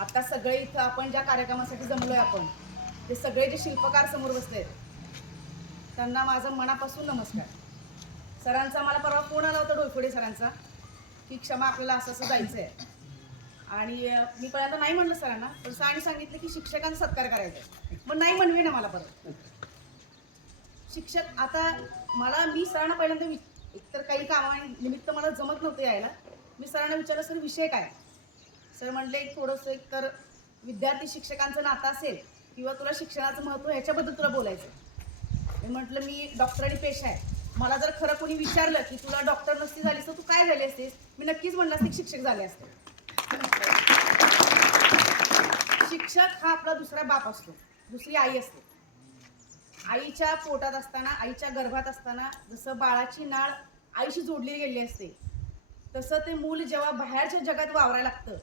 आता सगळे इथं आपण ज्या कार्यक्रमासाठी जमलोय आपण ते सगळे जे शिल्पकार समोर बसले त्यांना माझा मनापासून नमस्कार. सरांचा मला परवा फोन आला होता डोयफोडे सरांचा की क्षमा आपल्याला असं असं जायचं आहे. आणि मी पहिल्यांदा नाही म्हणलं सरांना, पण सरांनी सांगितलं की शिक्षकांचा सत्कार करायचा आहे. मग नाही म्हणवे ना मला परत शिक्षक. आता मी सरांना पहिल्यांदा एकतर काही कामानिमित्त मला जमत नव्हतं यायला. मी सरांना विचारलं सर विषय काय. सर म्हटले थोडंसं एकतर विद्यार्थी शिक्षकांचं नातं असेल किंवा तुला शिक्षणाचं महत्त्व ह्याच्याबद्दल तुला बोलायचं. मी म्हटलं मी डॉक्टर आणि पेशा आहे. मला जर खरं कोणी विचारलं की तुला डॉक्टर नसती झालीस तर तू काय झाली असतेस, मी नक्कीच म्हणलं असते की शिक्षक झाले असते. शिक्षक हा आपला दुसरा बाप असतो, दुसरी आई असते. आईच्या पोटात असताना, आईच्या गर्भात असताना जसं बाळाची नाळ आईशी जोडली गेली असते, तसं ते मूल जेव्हा बाहेरच्या जगात वावरायला लागतं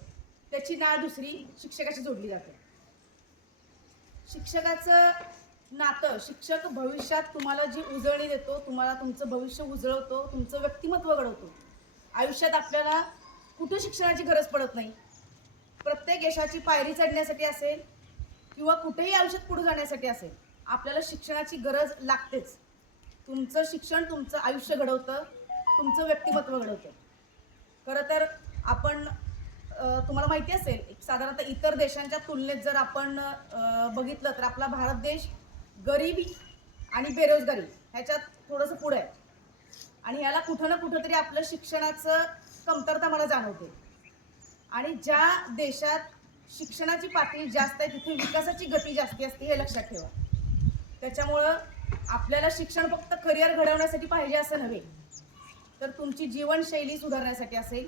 त्याची नाळ दुसरी शिक्षकाशी जोडली जाते. शिक्षकाचं नातं, शिक्षक भविष्यात तुम्हाला जी उजळणी देतो, तुम्हाला तुमचं भविष्य उजळवतो, तुमचं व्यक्तिमत्व घडवतो. आयुष्यात आपल्याला कुठे शिक्षणाची गरज पडत नाही. प्रत्येक यशाची पायरी चढण्यासाठी असेल किंवा कुठेही आयुष्यात पुढे जाण्यासाठी असेल, आपल्याला शिक्षणाची गरज लागतेच. तुमचं शिक्षण तुमचं आयुष्य घडवतं, तुमचं व्यक्तिमत्व घडवतं. खरं तर आपण तुम्हाला माहिती असेल, एक साधारणतः इतर देशांच्या तुलनेत जर आपण बघितलं तर आपला भारत देश गरिबी आणि बेरोजगारी ह्याच्यात थोडंसं पुढे आहे. आणि ह्याला कुठं ना कुठं तरी आपलं शिक्षणाचं कमतरता मला जाणवते. आणि ज्या देशात शिक्षणाची पातळी जास्त आहे तिथे विकासाची गती जास्ती असते, हे लक्षात ठेवा. त्याच्यामुळं आपल्याला शिक्षण फक्त करिअर घडवण्यासाठी पाहिजे असं नव्हे, तर तुमची जीवनशैली सुधारण्यासाठी असेल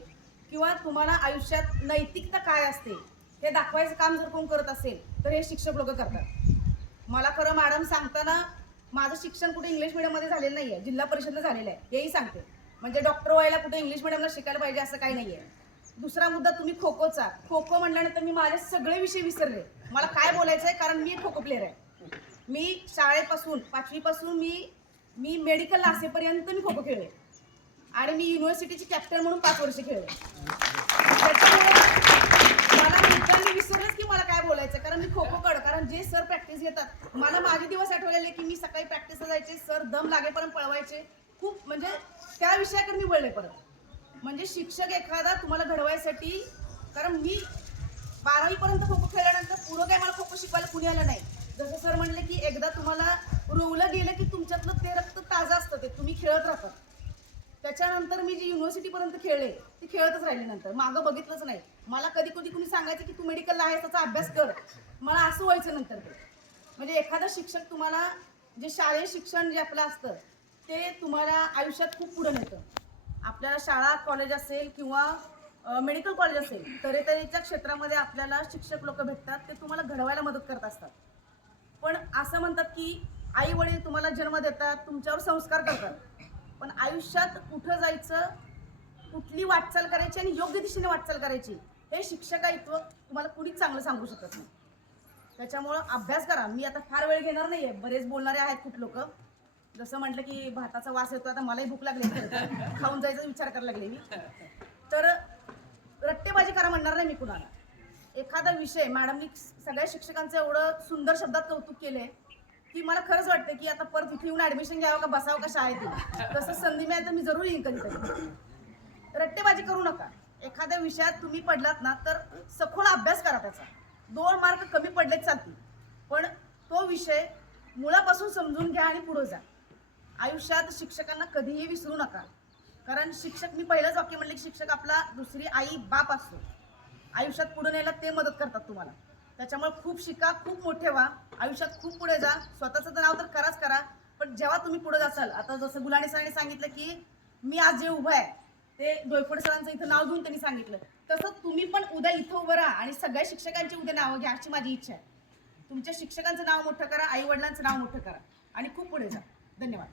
किंवा तुम्हाला आयुष्यात नैतिकता काय असते हे दाखवायचं काम जर कोण करत असेल तर हे शिक्षक लोक करतात. मला खरं मॅडम सांगताना माझं शिक्षण कुठे इंग्लिश मिडियममध्ये झालेलं नाही आहे, जिल्हा परिषदला झालेलं आहे हेही सांगते. म्हणजे डॉक्टर व्हायला कुठे इंग्लिश मिडियमला शिकायला पाहिजे असं काही नाही आहे. दुसरा मुद्दा तुम्ही खो खोचा. खो खो म्हणल्यानंतर मी माझे सगळे विषय विसरले. मला काय बोलायचं आहे, कारण मी खो खो प्लेअर आहे. मी शाळेपासून 5वी पासून मी मेडिकलला असेपर्यंत मी खो खो खेळले आणि मी युनिव्हर्सिटीची कॅप्टन म्हणून 5 वर्ष खेळले. मला मित्रांनी विसरलंच की मला काय बोलायचं, कारण मी खो खो कारण जे सर प्रॅक्टिस घेतात मला माझे दिवस आठवलेले की मी सकाळी प्रॅक्टिसला जायचे, सर दम लागेपर्यंत पळवायचे. खूप म्हणजे त्या विषयाकडे मी वळले परत. म्हणजे शिक्षक एखादा तुम्हाला घडवायसाठी, कारण मी 12वी पर्यंत खो खो खेळल्यानंतर पुढं काय मला खो खो शिकवायला कुणी आलं नाही. जसं सर म्हणले की एकदा तुम्हाला रोवलं गेलं की तुमच्यातलं ते रक्त ताजं असतं, ते तुम्ही खेळत राहतात. त्याच्यानंतर मी जी युनिव्हर्सिटीपर्यंत खेळले ती खेळतच राहिली, नंतर मागं बघितलंच नाही. मला कधी कधी कुणी सांगायचं की तू मेडिकलला आहेस त्याचा अभ्यास कर, मला असं व्हायचं नंतर. ते म्हणजे एखादा शिक्षक तुम्हाला जे शालेय शिक्षण जे आपलं असतं ते तुम्हाला आयुष्यात खूप पुढे नेतं. आपल्याला शाळा कॉलेज असेल किंवा मेडिकल कॉलेज असेल, तऱ्हेतऱ्हेच्या क्षेत्रामध्ये आपल्याला शिक्षक लोक भेटतात, ते तुम्हाला घडवायला मदत करत असतात. पण असं म्हणतात की आई वडील तुम्हाला जन्म देतात, तुमच्यावर संस्कार करतात, पण आयुष्यात कुठं जायचं, कुठली वाटचाल करायची आणि योग्य दिशेने वाटचाल करायची हे शिक्षकायत्व तुम्हाला कुणीच चांगलं सांगू शकत नाही. त्याच्यामुळं अभ्यास करा. मी आता फार वेळ घेणार नाहीये, बरेच बोलणारे आहेत खूप लोक. जसं म्हटलं की भाताचा वास येतो, आता मलाही भूक लागली, खाऊन जायचा विचार करायला लागले मी. तर रट्टेबाजी करा म्हणणार नाही मी कुणाला. एखादा विषय मॅडमनी सगळ्या शिक्षकांचं एवढं सुंदर शब्दात कौतुक केलंय की मला खरंच वाटतं की आता परत इथे येऊन ऍडमिशन घ्यावं का बसावं का शाळेत येईल. तसं संधी मिळाली तर मी जरूर येईन कधीतरी. रट्टेबाजी करू नका. एखाद्या विषयात तुम्ही पडलात ना तर सखोल अभ्यास करा त्याचा. 2 मार्क कमी पडलेच चालतील, पण तो विषय मुळापासून समजून घ्या आणि पुढे जा. आयुष्यात शिक्षकांना कधीही विसरू नका, कारण शिक्षक, मी पहिलंच वाक्य म्हणले की शिक्षक आपला दुसरी आई बाप असतो. आयुष्यात पुढे न्यायला ते मदत करतात तुम्हाला. त्याच्यामुळे खूप शिका, खूप मोठे व्हा, आयुष्यात खूप पुढे जा. स्वतःचं नाव तर कराच करा, पण जेव्हा तुम्ही पुढे जाचाल, आता जसं गुलाणी सरांनी सांगितलं की मी आज जे उभं आहे ते डोयफोडे सरांचं इथं नाव घेऊन त्यांनी सांगितलं, तसं तुम्ही पण उद्या इथं उभं राहा आणि सगळ्या शिक्षकांची उद्या नावं घ्या, अशी माझी इच्छा आहे. तुमच्या शिक्षकांचं नाव मोठं करा, आई वडिलांचं नाव मोठं करा आणि खूप पुढे जा. धन्यवाद.